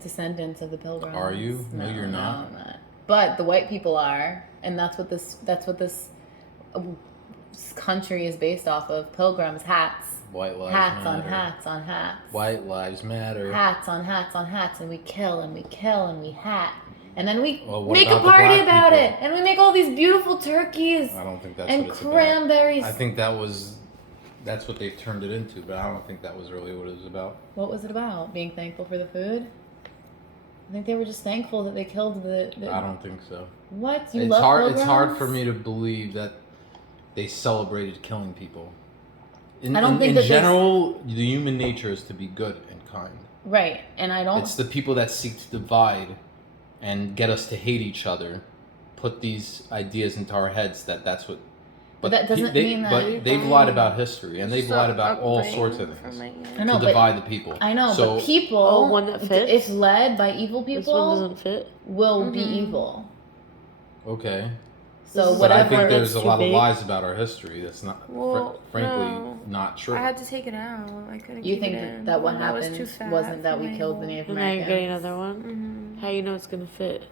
descendants of the Pilgrims. Are you? No, you're not. No, I'm not. But the white people are, and that's what this country is based off of. Pilgrims, hats. White lives hats matter. on hats on hats. White lives matter. Hats on hats on hats, and we kill and we kill and we hat. And then we Well, make a about the party black about people? it. And we make all these beautiful turkeys I don't think that's and what it's cranberries. about. I think that's what they've turned it into, but I don't think that was really what it was about. What was it about? Being thankful for the food? I think they were just thankful that they killed the I don't think so. What? It's hard for me to believe that they celebrated killing people. In general, the human nature is to be good and kind. Right, and I don't... It's the people that seek to divide and get us to hate each other, put these ideas into our heads that's what... But that doesn't mean that... But they've lied about history, and they've lied about all sorts of things to divide the people. I know, but people, one that fits? if led by evil people, this one doesn't fit. Will be evil. Okay. So but whatever... I think there's a lot big. of lies about our history that's not, frankly, no. not true. I had to take it out. I couldn't You keep think it in. that what was happened too fat wasn't that for we my killed the hole. Native And now you're Americans? getting another one? Mm-hmm. How you know it's gonna fit?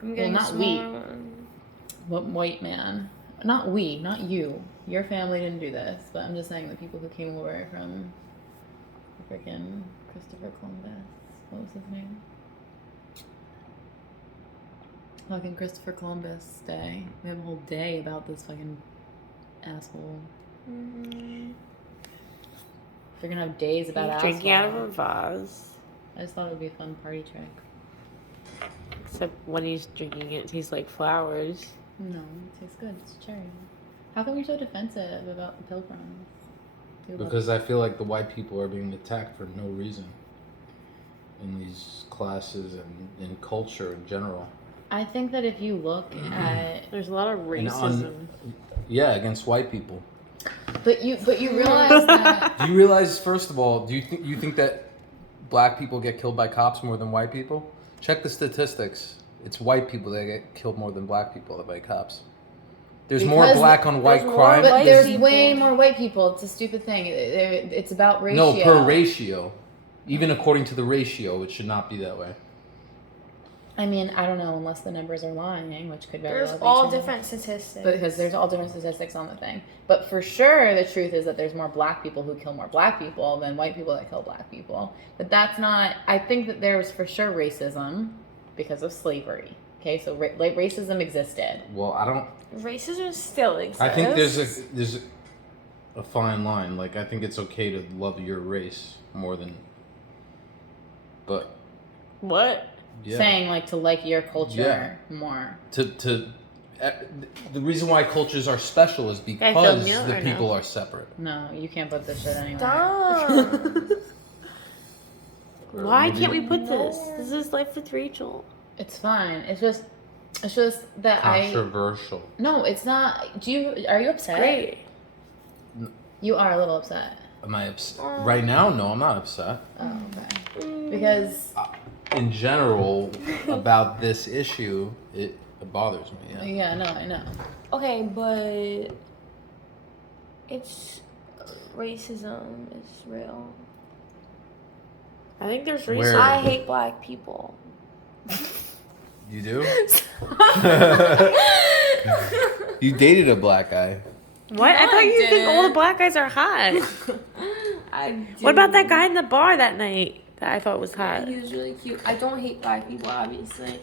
I'm getting not a we. smaller one. What white man? Not we, not you. Your family didn't do this, but I'm just saying the people who came over from freaking Christopher Columbus. What was his name? Fucking Christopher Columbus Day. We have a whole day about this fucking asshole. Mm-hmm. We're gonna have days about assholes. Drinking out of a vase. I just thought it would be a fun party trick. Except when he's drinking it, it tastes like flowers. No, it tastes good. It's cherry. How come you're so defensive about the Pilgrims? Because I feel like the white people are being attacked for no reason in these classes and in culture in general. I think that if you look at... There's a lot of racism. Yeah, against white people. But you realize that... Do you realize, first of all, do you think that black people get killed by cops more than white people? Check the statistics. It's white people that get killed more than black people by cops. There's more black on white crime. But there's way more white people. It's a stupid thing. It's about ratio. No, per ratio. Even according to the ratio, it should not be that way. I mean, I don't know, unless the numbers are lying, which could very well be There's all true. different statistics. Because there's all different statistics on the thing. But for sure, the truth is that there's more black people who kill more black people than white people that kill black people. But that's not... I think that there's for sure racism because of slavery. Okay, so racism existed. Well, I don't... Racism still exists. I think there's a fine line. Like, I think it's okay to love your race more than... But... What? Yeah. Saying, like, to like your culture more. The reason why cultures are special is because the people are separate. No, you can't put this shit anywhere. Dumb. Why can't we put this? This is Life with Rachel. It's fine. It's just that Controversial. No, it's not. Are you upset? Great. You are a little upset. Am I upset? Right now, no, I'm not upset. Oh, okay. Because In general, about this issue, it bothers me. yeah, no, I know. Okay, but it's racism is real. I think there's Where? racism. I hate black people. You do? You dated a black guy. What? I thought you think all the black guys are hot. I do. What about that guy in the bar that night that I thought was hot? He was really cute. I don't hate black people, obviously.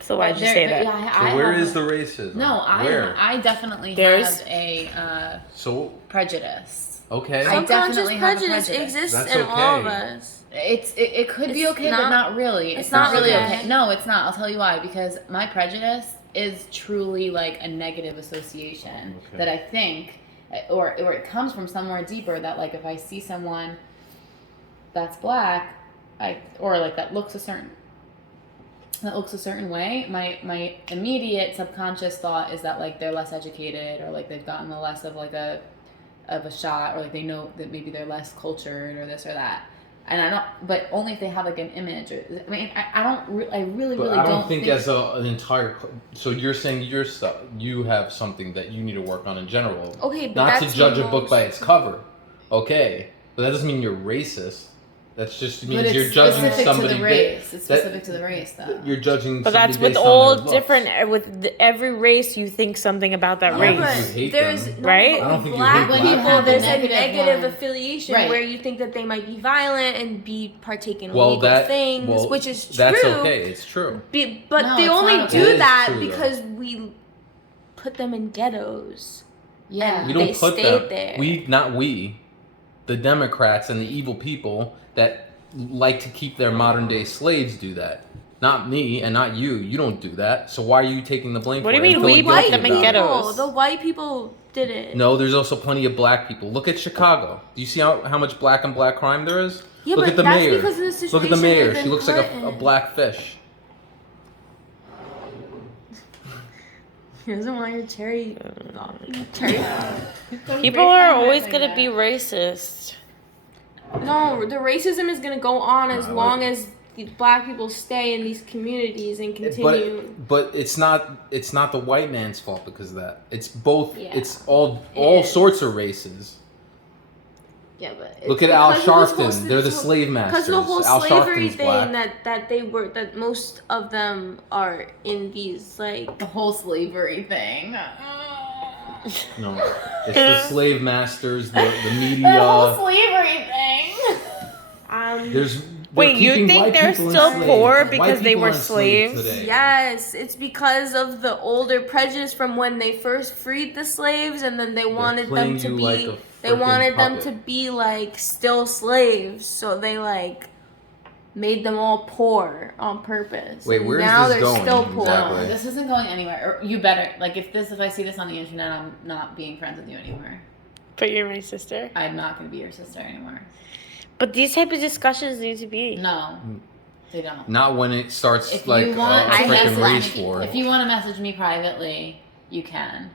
So why'd you say that? Yeah, So where is the racism? No, Where? I definitely There's- have a So, prejudice. okay. I Subconscious definitely have a prejudice prejudice. exists That's in all of okay. us. It could be It's okay, but not- not really. it's not not really okay. okay. No, it's not. I'll tell you why. Because my prejudice is truly like a negative association Okay. that I think, or it comes from somewhere deeper. That like if I see someone that's black, or like that looks a certain way, my immediate subconscious thought is that like they're less educated, or like they've gotten the less of like a shot, or like they know that maybe they're less cultured or this or that. And I don't, but only if they have like an image. I mean, I really don't think as an entire. So you're saying you have something that you need to work on in general. Okay, but not that's to judge the a book by its cover. Okay, but that doesn't mean you're racist. That's just But means it's you're judging specific somebody. to the race. It's specific to the race, though. You're judging. But that's somebody with based all on their looks. different. With every race, you think something about that I don't race. think you hate there's them. Right? but I don't with think you black hate black people. people. There's a Negative negative one. affiliation Right. where you think that they might be violent and be partaking in Well, illegal things, which is true. That's okay. It's true. But No, they it's only not do okay. It is that true, though. because we put them in ghettos. Yeah. We don't They put stayed them. there. Not we, the Democrats and the evil people that like to keep their modern day slaves do that. Not me and not you. You don't do that. So why are you taking the blame What for do you it and mean we feeling put guilty them in about it? ghettos? The white people did it. No, there's also plenty of black people. Look at Chicago. Do you see how much black on black crime there is? Yeah, Look but at the that's mayor. because of the situation. Look at the mayor. they've She been looks put like a in. black fish. He doesn't want your cherry. People are always gonna be racist. No, the racism is gonna go on as No, I long like- as the black people stay in these communities and continue. But it's not the white man's fault because of that. It's both. Yeah. It's all It is. sorts of races. Yeah, but Look at Al because of this Sharpton. whole- They're the slave masters. Because of the whole Al slavery Sharpton's thing black. that most of them are in these like The whole slavery thing. No, it's the slave masters, the The whole media. slavery thing. There's Wait, you keeping think white they're people still enslaved. poor White because they people were are enslaved slaves? today. Yes, it's because of the older prejudice from when they first freed the slaves, and then they wanted them playing to you be. like a They freaking wanted them puppet. to be like still slaves, so they like made them all poor on purpose. Wait, And where is now this they're going still poor. exactly? No, this isn't going anywhere. Or you better like if I see this on the internet, I'm not being friends with you anymore. But you're my sister. I'm not gonna be your sister anymore. But these type of discussions need to be. No, they don't. Not when it starts If like you want a to freaking message race me, war. if you want to message me privately, you can.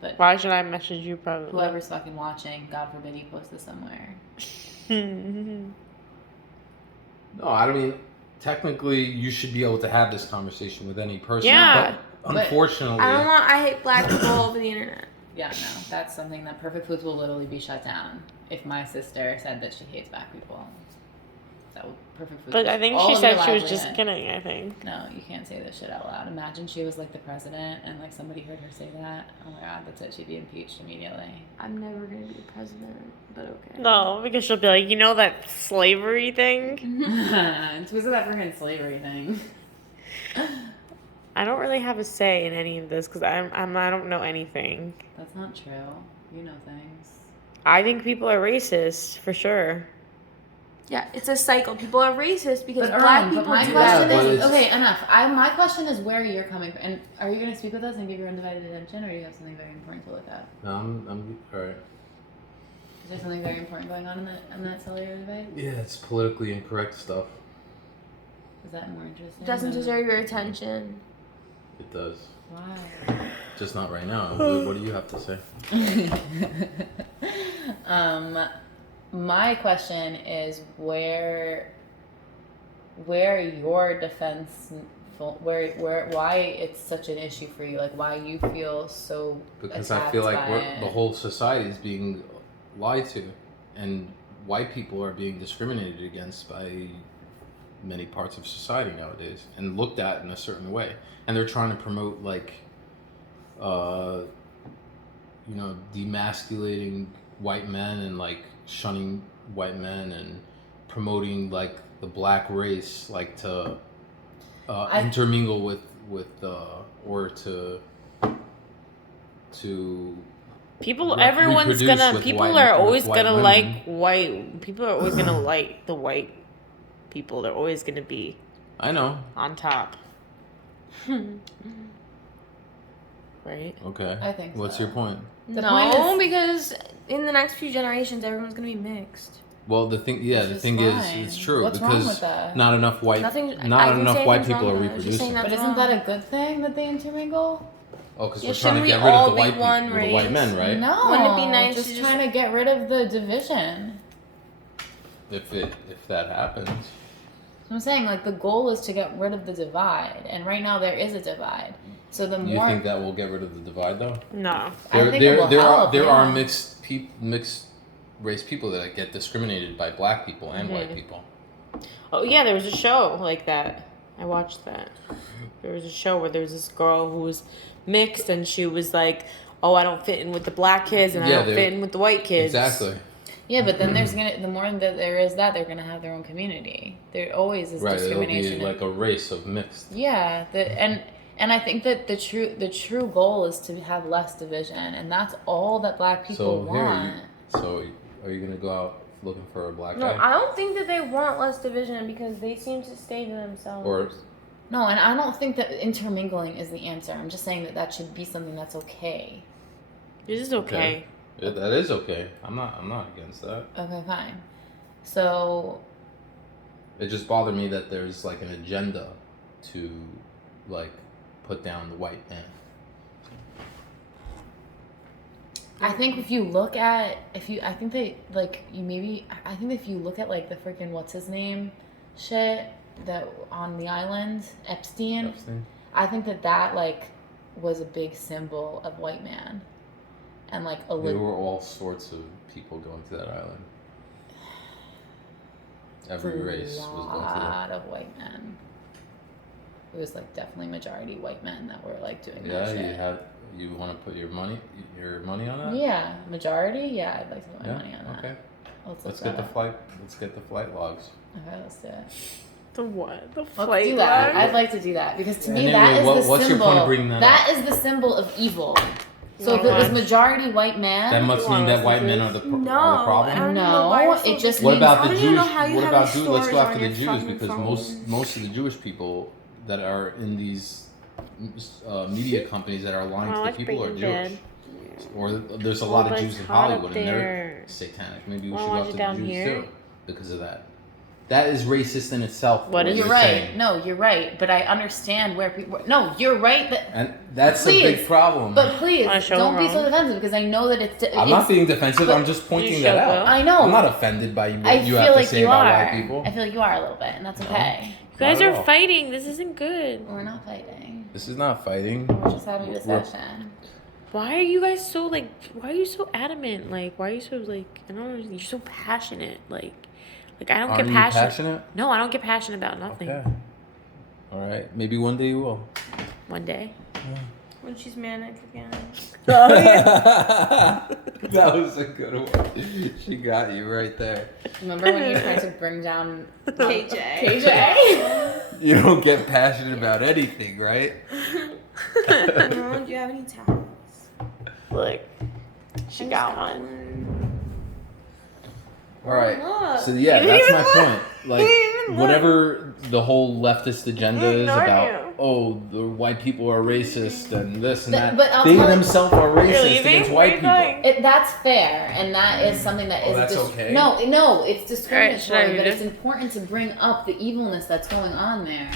But Why should I message you probably? whoever's fucking watching, God forbid you post this somewhere. No, I mean, technically, you should be able to have this conversation with any person. Yeah. But But- unfortunately, I hate black people over the internet. Yeah, no, that's something that Perfect Foods will literally be shut down if my sister said that she hates black people. That would Perfect Foods. But I think all she of said your she was just livelihood. kidding, I think. No, you can't say this shit out loud. Imagine she was like the president and like somebody heard her say that. Oh my god, that's it. She'd be impeached immediately. I'm never gonna be president, but okay. No, because she'll be like, you know that slavery thing? It's because of that freaking slavery thing. I don't really have a say in any of this because I don't know anything. That's not true. You know things. I think people are racist for sure. Yeah, it's a cycle. People are racist because But black Aaron, people but my do question that. but is it's- okay. Enough. My question is where you're coming from, and are you going to speak with us and give your undivided attention, or do you have something very important to look at? no, I'm all right. Is there something very important going on in that cellular debate? Yeah, it's politically incorrect stuff. Is that more interesting? Doesn't than- deserve your attention. It does. Why? Just not right now. What do you have to say? My question is where your defense, why it's such an issue for you, like why you feel so Because I attacked feel like by it. the whole society is being lied to, and white people are being discriminated against by many parts of society nowadays, and looked at in a certain way. And they're trying to promote like, demasculating white men and like shunning white men and promoting like the black race, like to intermingle with or to People, reproduce with people white- are with always white gonna women. like white. People are always gonna like the white people. They're always gonna be I know. on top. Right? Okay. I think What's so. your point? The No, point because in the next few generations, everyone's gonna be mixed. Well, the thing is, fine. it's true What's wrong because with that? not enough white, Nothing- I not didn't enough say white anything's people are wrong with it. I was just saying reproducing. that- But isn't that a good thing that they intermingle? Oh, because Yeah, we're trying to shouldn't we get rid of all the be white people, one the white race? men, right? No. Wouldn't it be nice just to just- trying to get rid of the division? If that happens, So I'm saying, like, the goal is to get rid of the divide, and right now there is a divide. So the you more think that will get rid of the divide, though? No. I think it will help, there are yeah. mixed race people that get discriminated by black people and white people. Oh yeah, there was a show like that. I watched that. There was a show where there was this girl who was mixed, and she was like, "Oh, I don't fit in with the black kids, and I don't fit in with the white kids." Exactly. Yeah, but then the more that there is that, they're gonna have their own community. There always is Right. It'll discrimination. be like a race of mixed. Yeah, and I think that the true goal is to have less division, and that's all that black people want. So are you gonna go out looking for a black No, guy? I don't think that they want less division because they seem to stay to themselves. Or No, and I don't think that intermingling is the answer. I'm just saying that that should be something that's okay. This is okay. yeah, that is okay. I'm not against that. Okay, fine. So It just bothered me that there's like an agenda to like put down the white man. I think if you look at I think they like you maybe I think if you look at like the freaking what's his name shit that on the island Epstein. I think that like was a big symbol of white man, and like There were all sorts of people going to that island. Every race was going to a that. lot of white men. It was like definitely majority white men that were like doing Yeah, that shit. you want to put your money on that? Yeah, majority. Yeah, I'd like to put my money on that. Okay. Let's Let's look get the that up. flight. Let's get the flight logs. Okay, let's do it. The what? The Let's flight do that. log? I'd like to do that because to me Anyway, that is the what's your symbol. point of bringing that That is the symbol of evil. So if wanna it was watch? majority white man, That must You wanna mean that listen white to men this? are the No, problem. I don't No, know why you're so it just What means- about I the don't even Jews? know how you What have about these Jews? Let's go stories after on the your Jews fucking because phone. most of the Jewish people that are in these media companies that are lying Wanna to watch the people are Breaking Jewish. Bad? Or there's a Oh, lot of but Jews it's in hot up Hollywood and they're there. satanic. Maybe we Wanna should go watch after it the down Jews here? too because of that. That is racist in itself. What is You're you're right. saying. No, you're right. But I understand where people. No, you're right. That, And that's Please, a big problem. but please Wanna show don't be so wrong? defensive because I know that it's. I'm not being defensive. but- I'm just pointing You that show out. both. I know. I'm not offended by what I you feel have to like say you about are. white people. I feel like you are a little bit, and that's okay. You guys Not at are all. fighting. This isn't good. We're not fighting. This is not fighting. We're just having a discussion. Why are you guys so like? Why are you so adamant? Like, why are you so like? I don't know. You're so passionate. Like I don't Aren't get you passionate? No, I don't get passionate about nothing. Okay. All right. Maybe one day you will. One day. When she's manic again. That was a good one. She got you right there. Remember when you tried to bring down KJ. KJ? You don't get passionate about anything, right? No, do you have any towels? Look, she got one. All right. Look. So yeah, You didn't that's even my look. point. Like You didn't even look. whatever the whole leftist agenda is Ignore about, you. oh, the white people are racist and this and that. But I'll They tell you- themselves are racist leaving? against Where white you people. going? That's fair, and that is something that Oh, is. that's okay? No, it's should I discriminatory, read but it? it's important to bring up the evilness that's going on there,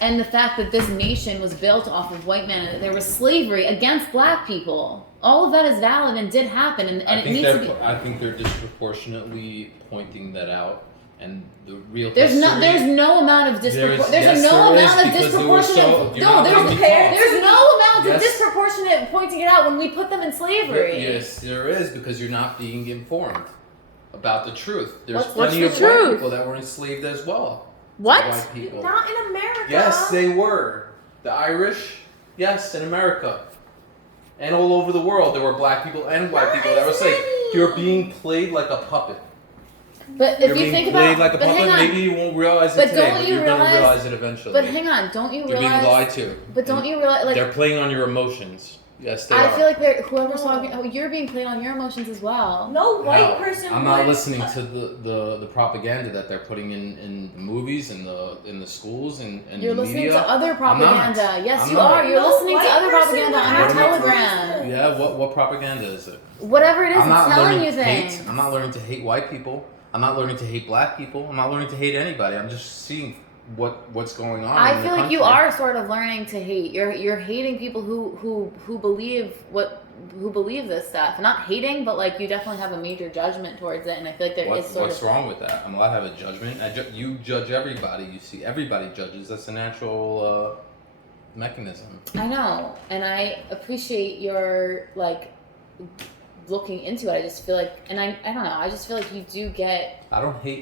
and the fact that this nation was built off of white men, and that there was slavery against black people. All of that is valid and did happen, and it needs to be. I think they're disproportionately pointing that out, and the real There's no amount of disproportionate. There's no amount of disproportionate. No, there's no amount of disproportionate pointing it out when we put them in slavery. Yes, there is because you're not being informed about the truth. There's What's plenty the of white truth? people that were enslaved as well. What? White people. Not in America. Yes, they were. The Irish, yes, in America. And all over the world, there were black people and white people that were enslaved. You're being played like a puppet. But You're if you being think played about, like a but puppet. hang on, Maybe you won't realize it But today, don't but you you're going to realize- realize it eventually. but hang on, don't you You're being realize? lied to. But don't you realize? Like, They're playing on your emotions. Yes, they I are. feel like whoever's talking, you're being played on your emotions as well. No white How? person. I'm not would- listening to the propaganda that they're putting in the movies and in the schools and You're the listening media. to other propaganda. Yes, I'm you not. are. You're No listening to white other person propaganda would on your have Telegram. Yeah, what propaganda is it? Whatever it is, I'm not it's telling learning you things. hate. I'm not learning to hate white people. I'm not learning to hate black people. I'm not learning to hate anybody. I'm just seeing what's going on. I in the feel like you country. are sort of learning to hate. You're hating people who believe this stuff. Not hating, but like you definitely have a major judgment towards it, and I feel like there is sort What's of. wrong with that? I'm allowed to have a judgment. You judge everybody. You see, everybody judges. That's a natural mechanism. I know, and I appreciate your like looking into it. I just feel like, and I don't know. I just feel like you do get I don't hate